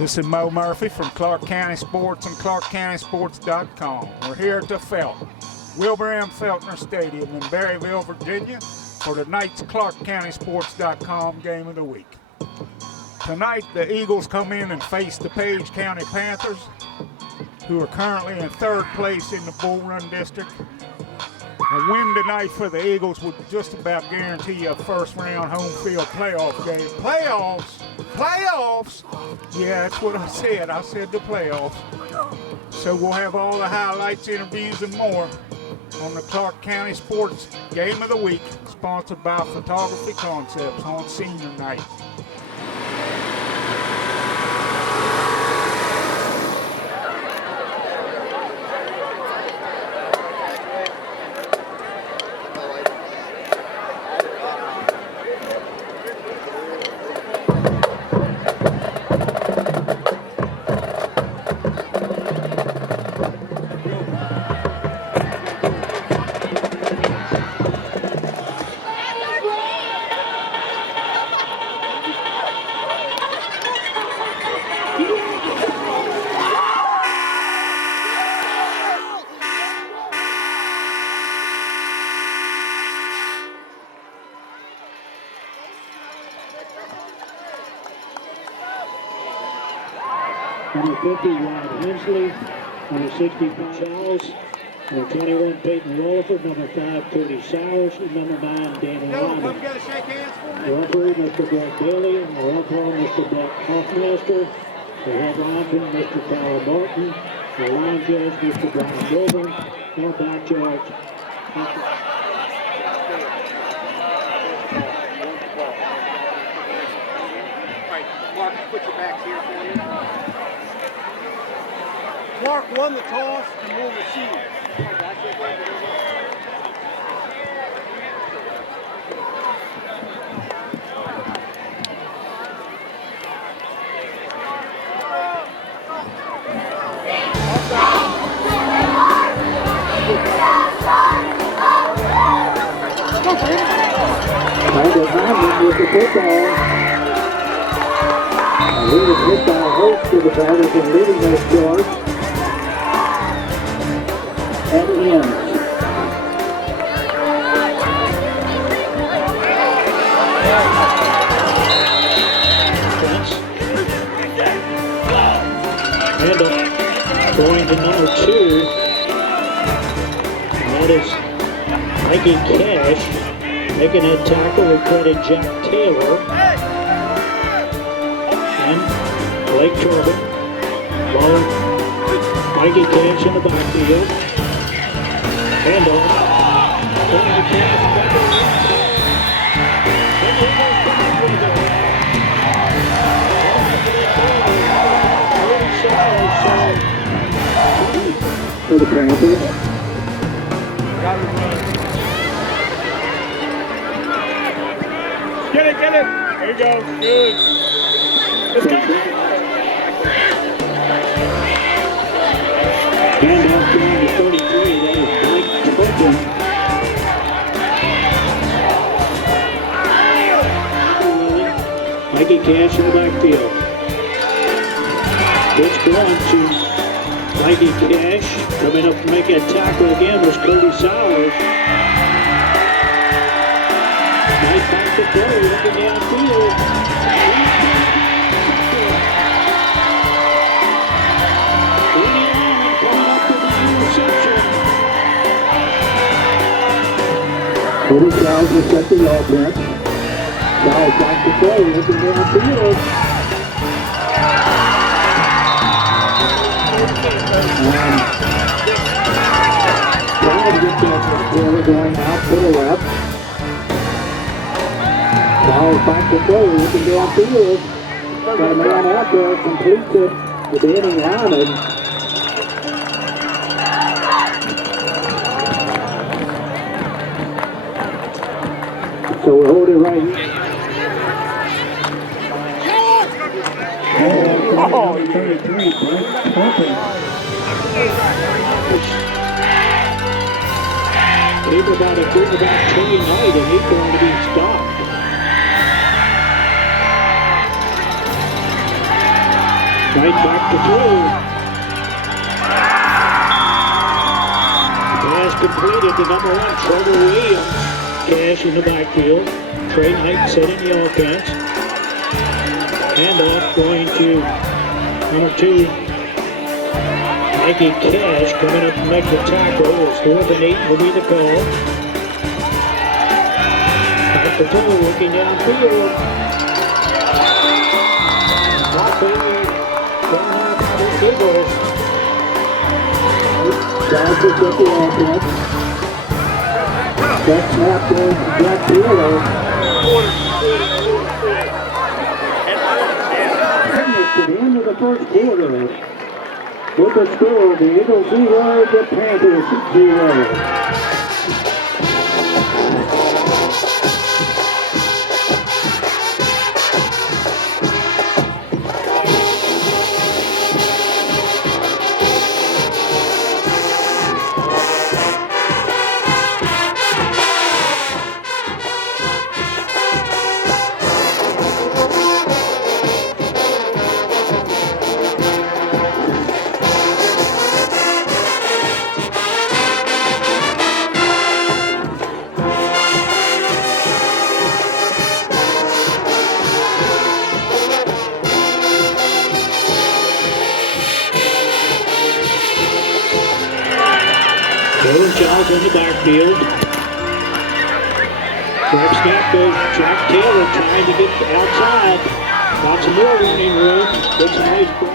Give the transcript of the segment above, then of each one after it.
This is Mo Murphy from Clarke County Sports and ClarkeCountySports.com. We're here at the Wilbur M. Feltner Stadium in Berryville, Virginia for tonight's ClarkeCountySports.com Game of the Week. Tonight, the Eagles come in and face the Page County Panthers, who are currently in third place in the Bull Run District. A win tonight for the Eagles would just about guarantee a first-round home field playoff game. Playoffs? Yeah, that's what I said. I said the playoffs. So we'll have all the highlights, interviews, and more on the Clarke County Sports Game of the Week, sponsored by Photography Concepts on Senior Night. Number 50, Ryan Hensley. Number 60, Charles. Number 21, Peyton Rutherford. Number 5, Cody Sowers. And number 9, Danny Lyman. The referee, Mr. Brett Bailey. And the umpire, Mr. Brett Hoffmeister. The head linesman, Mr. Tyler Martin. The line judge, Mr. Brian Wilbur. And back judge, Clarke, put your backs here for you. Clarke won the toss and will receive. with the football. A leading football host to the Panthers and leading this charge. And ends. And going to number 2. And that is Mikey Cash. Making a tackle, we credit Jack Taylor. And Blake Turbin. Ball, Mikey Cash in the backfield. Handoff. For the Panthers. Get it. There you go. Good. Let's go. Handoff down to 33. That is Blake Turbin. Mikey Cash in the backfield. Pitch going to Mikey Cash. Coming up to make a tackle again was Cody Sowers. Nice back to throw, looking downfield. Danny Lyman coming up with the interception. Cody Sowers will set the offense. Sowers back to throw, looking downfield. Trying to get that Taylor going out to the left. Sowers back to throw, looking downfield. Got a man out there, completes it to Danny Lyman. So we'll hold it right here. Oh, 33, Blake Turbin. Gave about a quarterback tree night, and he's going to be stopped. Right back to throw. Pass completed to number 1, Trevor Williams. Cash in the backfield. Trey Knight setting the offense. Handoff going to number 2, Mikey Cash coming up to make the tackle. It's 4th and 8 will be the call. Back to throw, looking downfield. Eagles. Johnson took the offense. That snap goes to Jack Taylor. To the end of the first quarter. With the score, the Eagles 0, the Panthers 0. Charles in the backfield. Grab snap goes Jack Taylor trying to get outside. Lots of more running room. Gets a nice ball.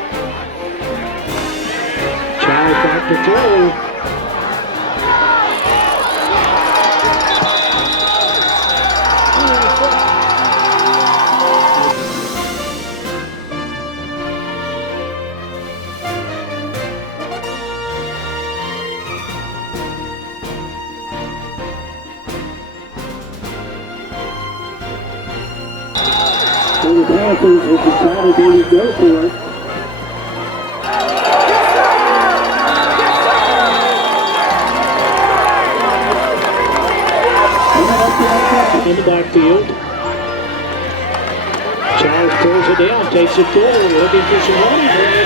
Charles back to throw. So the Panthers have decided they would go for it. In the backfield. Charles throws it down, takes it forward, looking for some running room.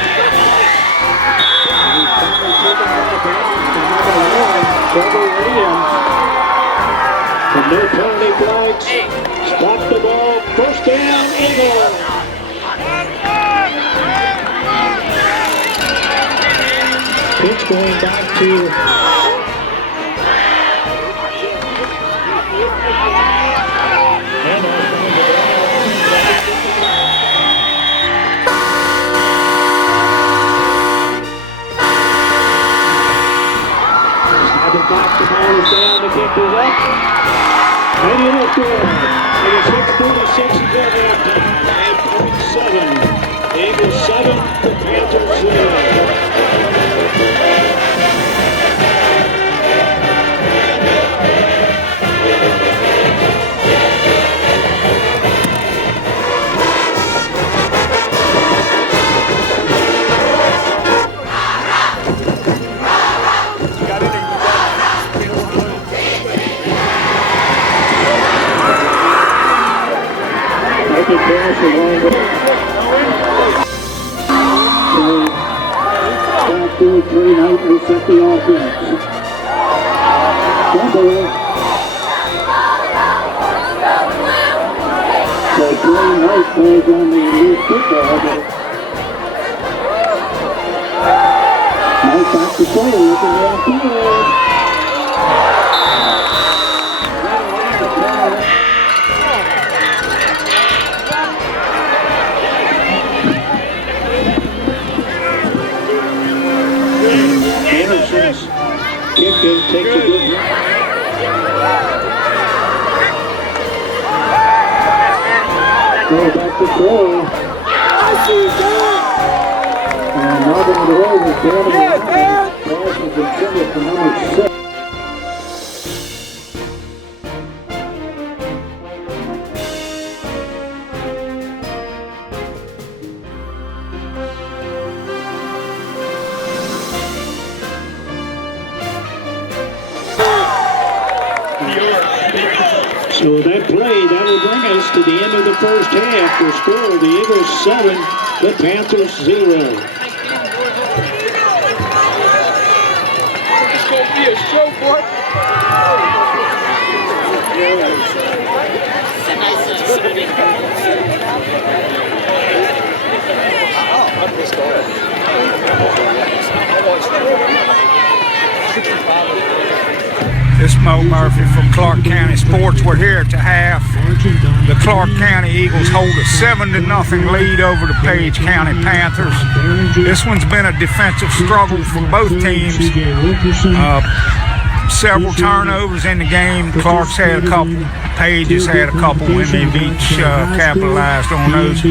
He's finally taken back out to number 1, Trevor Williams. And no penalty flags. Stop the ball. First down, Eagles. Pitch going back to snap it back. The ball is down. The kick is up. And it is good. It is 6:46 to go after 9.7. Eagles 7, the Panthers 0. Pass along the backfield, Trey Knight will set the offense. Buffalo. So Trey Knight goes on the loose football. Knight back to play, looking downfield. Kicker takes a good run. Go back to throw. And now going to roll is down to the pass is intended for number 6. So So that play, that will bring us to the end of the first half. The score, the Eagles 7, the Panthers 0. It's going to be a show, boy. This is Mo Murphy from Clarke County Sports. We're here at the half. The Clarke County Eagles hold a 7-0 lead over the Page County Panthers. This one's been a defensive struggle for both teams. Several turnovers in the game. Clarke's had a couple. Page has had a couple, and they've each capitalized on those.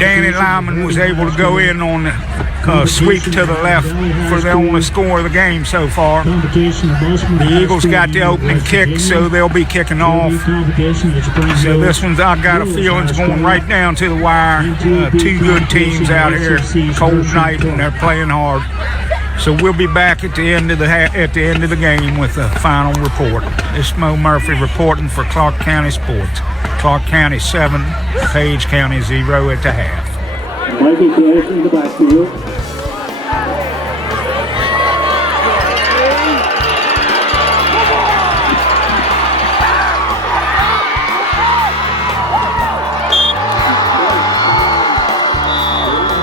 Danny Lyman was able to go in on the sweep to the left for the only score of the game so far. The Eagles got the opening kick, so they'll be kicking off. So this one's, I got a feeling, it's going right down to the wire. Two good teams out here, cold night, and they're playing hard. So we'll be back at the end of the game with the final report. This is Mo Murphy reporting for Clarke County Sports. Clarke County 7, Page County 0 at the half. Mikey Clarke in the backfield.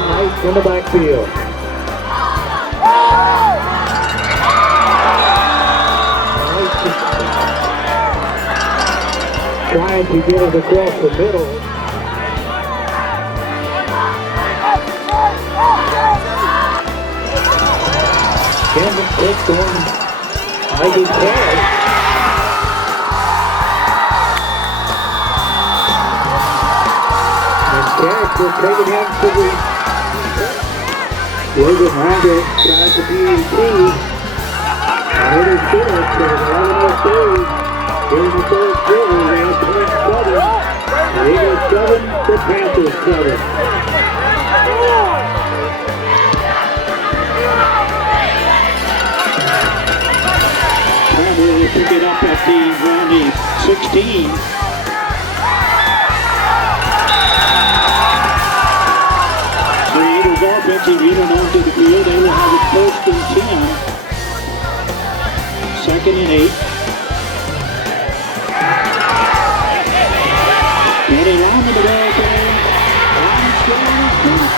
Knight in the backfield. Trying to get it across the middle. Campbell takes on Mikey Clarke. And Clarke will take it in to the Wilbur tries to be key. And it is good. So 11-3. Here in the third quarter, they have point 7. The Eagles 7, the Panthers 7. Panthers will pick it up at around the 16. So the Eagles offensive unit onto the field. They will have it first and 10. Second and 8. Danny Lyman the ball game. Lyman still on his feet.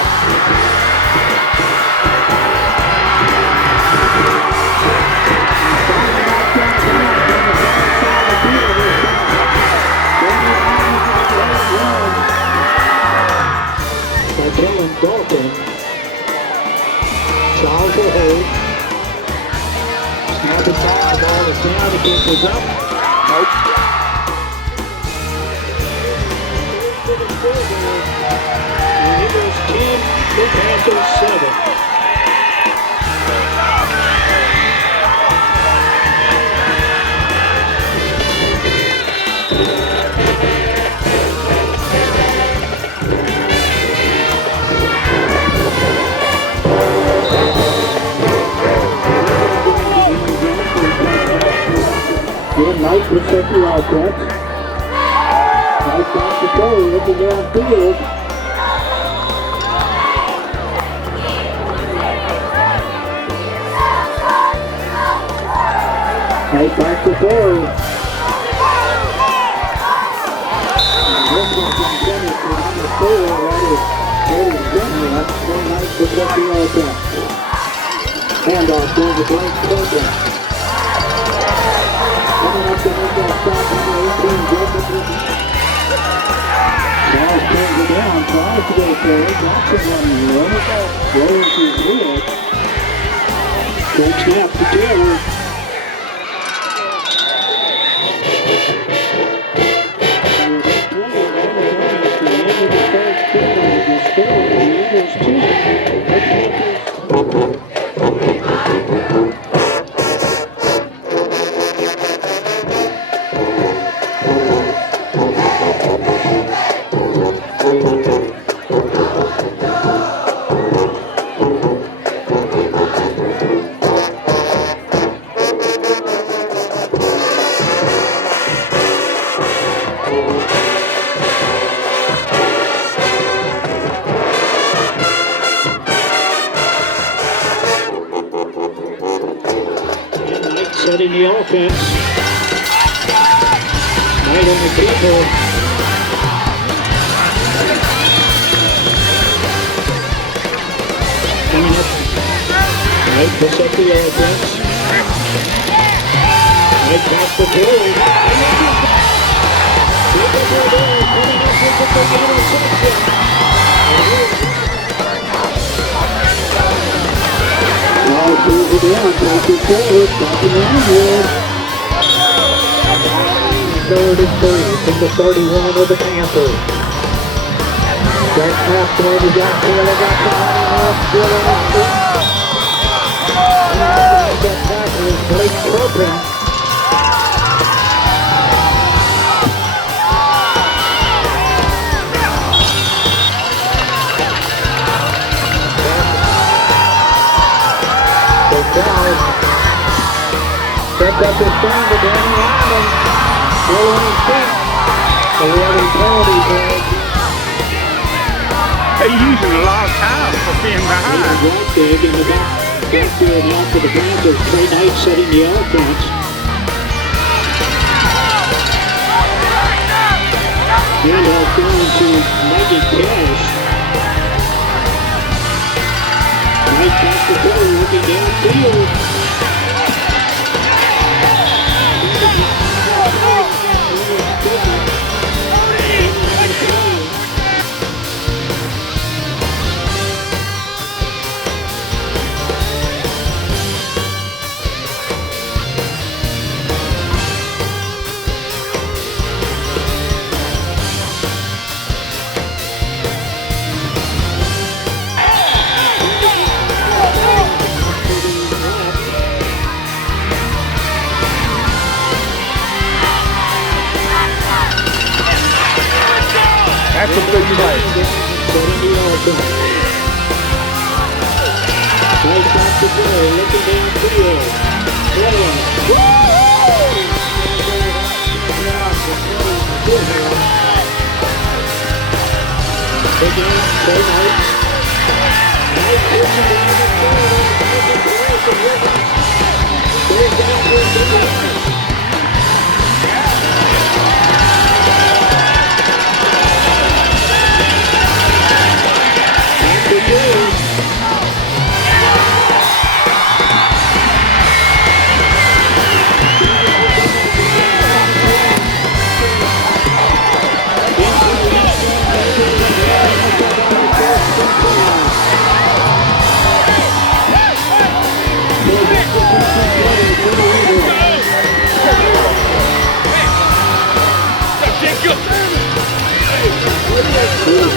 By Dylan Dalton. Charles will hold. Snap it back. The ball is down. The kick is up. Nope. The Eagles 10, the Panthers 7. Good night with safety offense. Nice back to goal, looking downfield. Right back to goal. This one's intended for number 4. That is Bentley. That's very nice with safety offense. Handoff going to Blake Feltner. Coming up to make that stop, number 18, Wilbur. Charles turns it down, tries to go forward. Jackson running the road. Rolls his head. Short snap to Taylor. setting the offense. Knight on the keeper. Coming up. Knight puts up the offense. Knight back to Billy. Coming up with the big interception. Now through the down, passes forward, stopping the onward. 3rd and 3 from the 31 of the Panthers. Jack Pastor, we got Taylor, got the running up, still in the street. That tackle is Blake Turpin. Sets up his stand to Danny Lyman. Still on his feet. 11 penalties there. They're using a lot of time for being behind. Right big in the backfield now for the Panthers. Trey Knight setting the offense. Handoff going to Mikey Cash. Knight back to Billy, looking downfield. That's a good play. Right back to Billy, looking downfield. Big in, Trey Knight. Knight pushing down the field. Third down for Billy.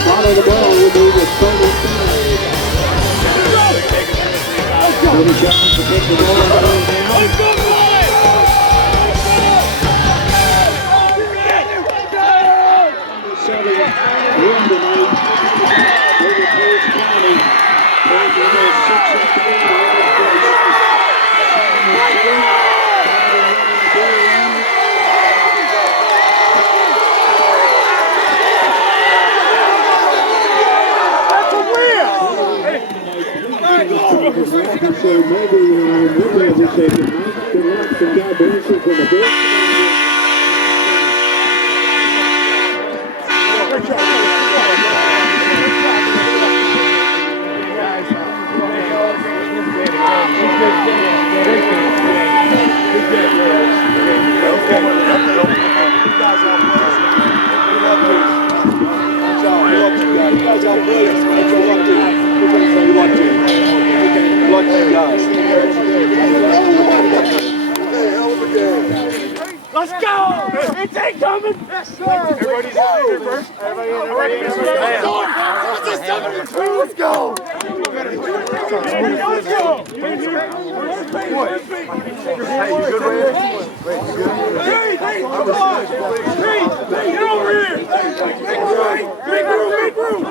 Follow the ball will be with Feltner. 30 seconds to take the ball down. Win tonight over Page County. Page in there 6-3 in the place. So maybe we'll be able to say good night. Good luck to God bless you for the first. Let's go! It's incoming! Yes, sir! Everybody's here first? Everybody in there? Let's go! Let's go! Hey, you good, Ray? Wait, you good? Hey, come on! Hey, get over here! Big room!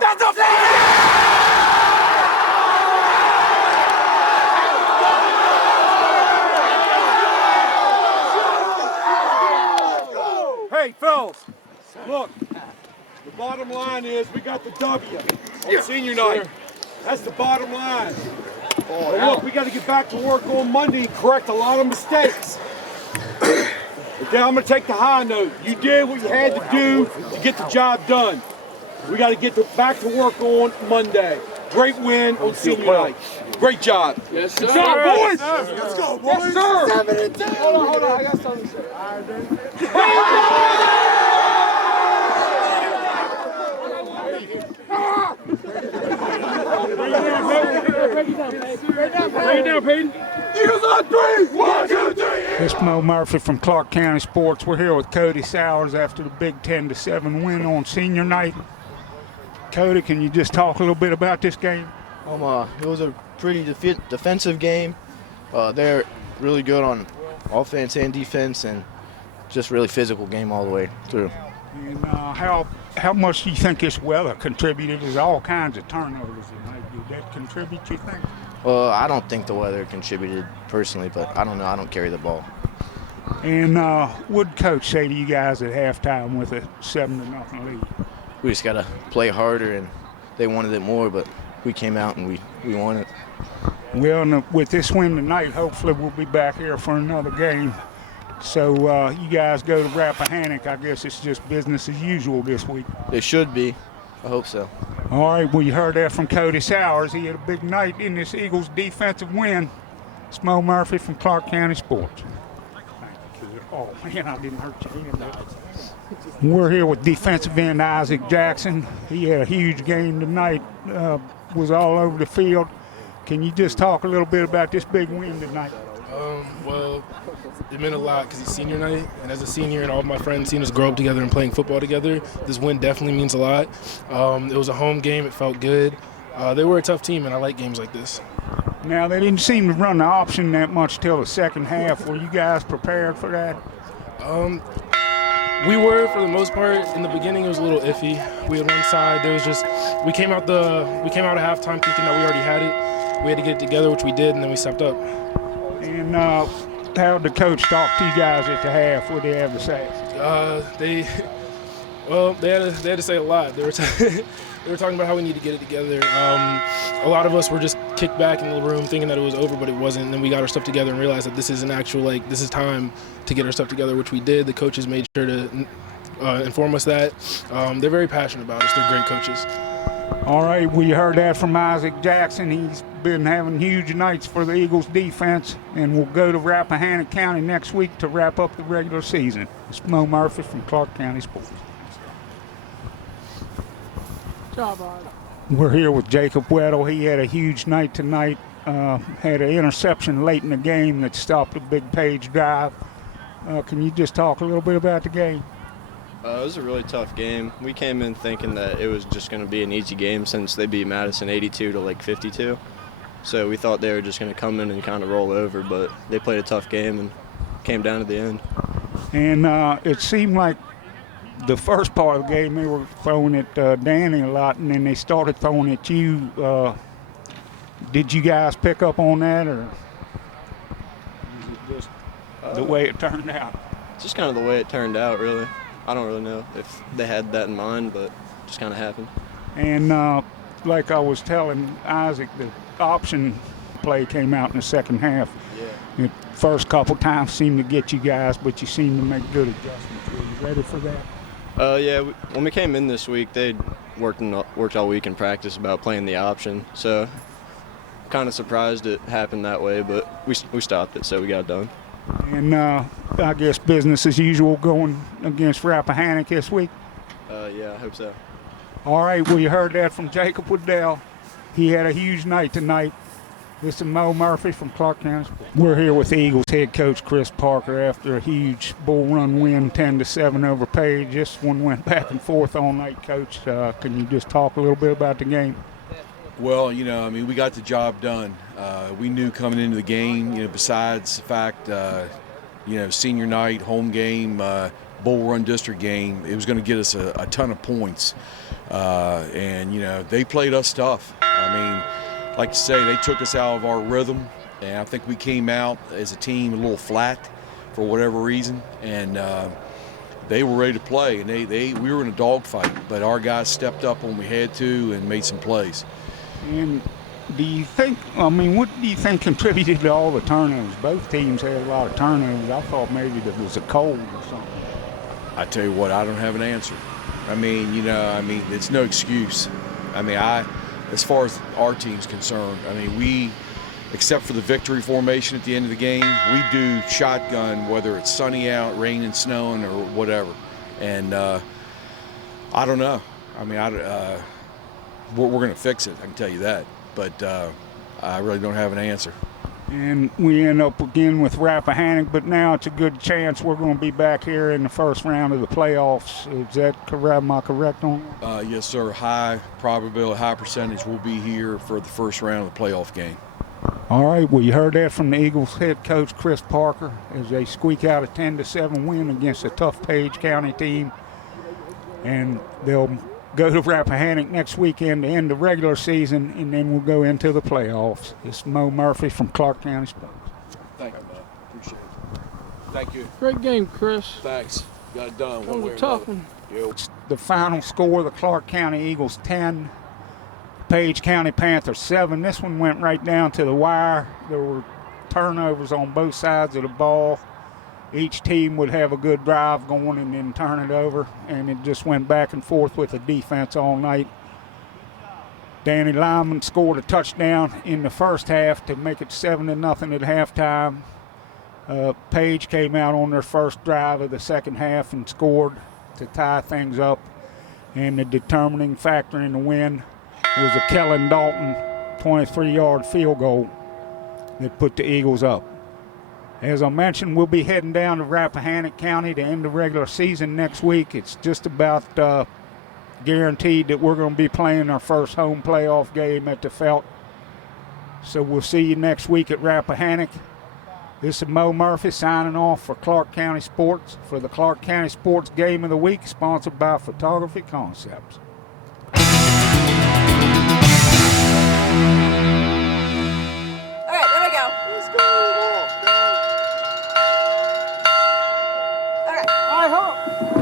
That's a flag! Hey, fellas, look, the bottom line is we got the W on senior night. That's the bottom line. But look, we got to get back to work on Monday and correct a lot of mistakes. But then I'm going to take the high note. You did what you had to do to get the job done. We got to get back to work on Monday. Great win on senior night. Great job. Yes, sir. Good job, boys. Let's go, boys. Yes, sir. 7-10. Hold on. I got something to say. All right, baby. Bring it down, Peyton. Eagles on 3. 1, 2, 3. This is Mo Murphy from Clarke County Sports. We're here with Cody Sowers after the big 10-7 win on senior night. Cody, can you just talk a little bit about this game? It was a pretty defensive game. They're really good on offense and defense, and just really physical game all the way through. And how much do you think this weather contributed? There's all kinds of turnovers tonight. Did that contribute, you think? I don't think the weather contributed personally, but I don't know. I don't carry the ball. And what did Coach say to you guys at halftime with a 7-0 lead? We just got to play harder, and they wanted it more, but we came out and we won it. Well, with this win tonight, hopefully we'll be back here for another game. So you guys go to Rappahannock. I guess it's just business as usual this week. It should be. I hope so. All right, well, you heard that from Cody Sowers. He had a big night in this Eagles defensive win. It's Mo Murphy from Clarke County Sports. Thank you, kid. Oh, man, I didn't hurt your hand. We're here with defensive end Isaac Jackson. He had a huge game tonight, was all over the field. Can you just talk a little bit about this big win tonight? Well, it meant a lot because it's senior night, and as a senior and all of my friends seen us grow up together and playing football together, this win definitely means a lot. It was a home game. It felt good. They were a tough team, and I like games like this. Now, they didn't seem to run the option that much till the second half. Were you guys prepared for that? We were, for the most part. In the beginning, it was a little iffy. We had one side. There was just we came out at halftime thinking that we already had it. We had to get it together, which we did, and then we stepped up. And how did the coach talk to you guys at the half? What did they have to say? They had to say a lot. They were talking about how we need to get it together. A lot of us were just kicked back in the room thinking that it was over, but it wasn't. And then we got our stuff together and realized that this is an actual, this is time to get our stuff together, which we did. The coaches made sure to inform us that. They're very passionate about us. They're great coaches. All right, we heard that from Isaac Jackson. He's been having huge nights for the Eagles defense, and we'll go to Rappahannock County next week to wrap up the regular season. It's Mo Murphy from Clarke County Sports. We're here with Jacob Weddle. He had a huge night tonight. Had an interception late in the game that stopped a big page drive. Can you just talk a little bit about the game? It was a really tough game. We came in thinking that it was just going to be an easy game since they beat Madison 82 to 52. So we thought they were just going to come in and kind of roll over, but they played a tough game and came down to the end. And it seemed like the first part of the game they were throwing at Danny a lot, and then they started throwing at you. Did you guys pick up on that, or is it just the way it turned out? Just kind of the way it turned out, really. I don't really know if they had that in mind, but it just kind of happened. And like I was telling Isaac, the option play came out in the second half. Yeah. The first couple times seemed to get you guys, but you seemed to make good adjustments. Were you ready for that? Yeah, when we came in this week, they'd worked all week in practice about playing the option. So kind of surprised it happened that way, but we stopped it, so we got it done. And I guess business as usual going against Rappahannock this week? Yeah, I hope so. All right, well, you heard that from Jacob Waddell. He had a huge night tonight. This is Mo Murphy from Clarke County Sports. We're here with the Eagles head coach Chris Parker after a huge bull run win, 10-7 over Page. This one went back and forth all night, Coach. Can you just talk a little bit about the game? Well, we got the job done. We knew coming into the game, besides the fact, senior night, home game, bull run district game, it was going to get us a ton of points. And they played us tough. Like you say, they took us out of our rhythm, and I think we came out as a team a little flat for whatever reason, and they were ready to play, and we were in a dogfight, but our guys stepped up when we had to and made some plays. And do you think, what do you think contributed to all the turnovers? Both teams had a lot of turnovers. I thought maybe there was a cold or something. I tell you what, I don't have an answer. It's no excuse. As far as our team's concerned, we, except for the victory formation at the end of the game, we do shotgun, whether it's sunny out, raining, snowing, or whatever. And I don't know. We're going to fix it, I can tell you that. But I really don't have an answer. And we end up again with Rappahannock, but now it's a good chance we're going to be back here in the first round of the playoffs. Is that correct? Am I correct on that? Yes, sir. High probability, high percentage we'll be here for the first round of the playoff game. All right. Well, you heard that from the Eagles head coach, Chris Parker, as they squeak out a 10-7 win against a tough Page County team. And they'll go to Rappahannock next weekend to end the regular season, and then we'll go into the playoffs. It's Mo Murphy from Clarke County Sports. Thank you, bud. Appreciate it. Thank you. Great game, Chris. Thanks. Got it done. That was a tough one. It's the final score, the Clarke County Eagles 10, Page County Panthers 7. This one went right down to the wire. There were turnovers on both sides of the ball. Each team would have a good drive going and then turn it over, and it just went back and forth with the defense all night. Danny Lyman scored a touchdown in the first half to make it 7-0 at halftime. Page came out on their first drive of the second half and scored to tie things up, and the determining factor in the win was a Kellen Dalton 23-yard field goal that put the Eagles up. As I mentioned, we'll be heading down to Rappahannock County to end the regular season next week. It's just about guaranteed that we're going to be playing our first home playoff game at the Felt. So we'll see you next week at Rappahannock. This is Mo Murphy signing off for Clarke County Sports for the Clarke County Sports Game of the Week, sponsored by Photography Concepts. All right, there we go. Let's go off, man. All right. I hope.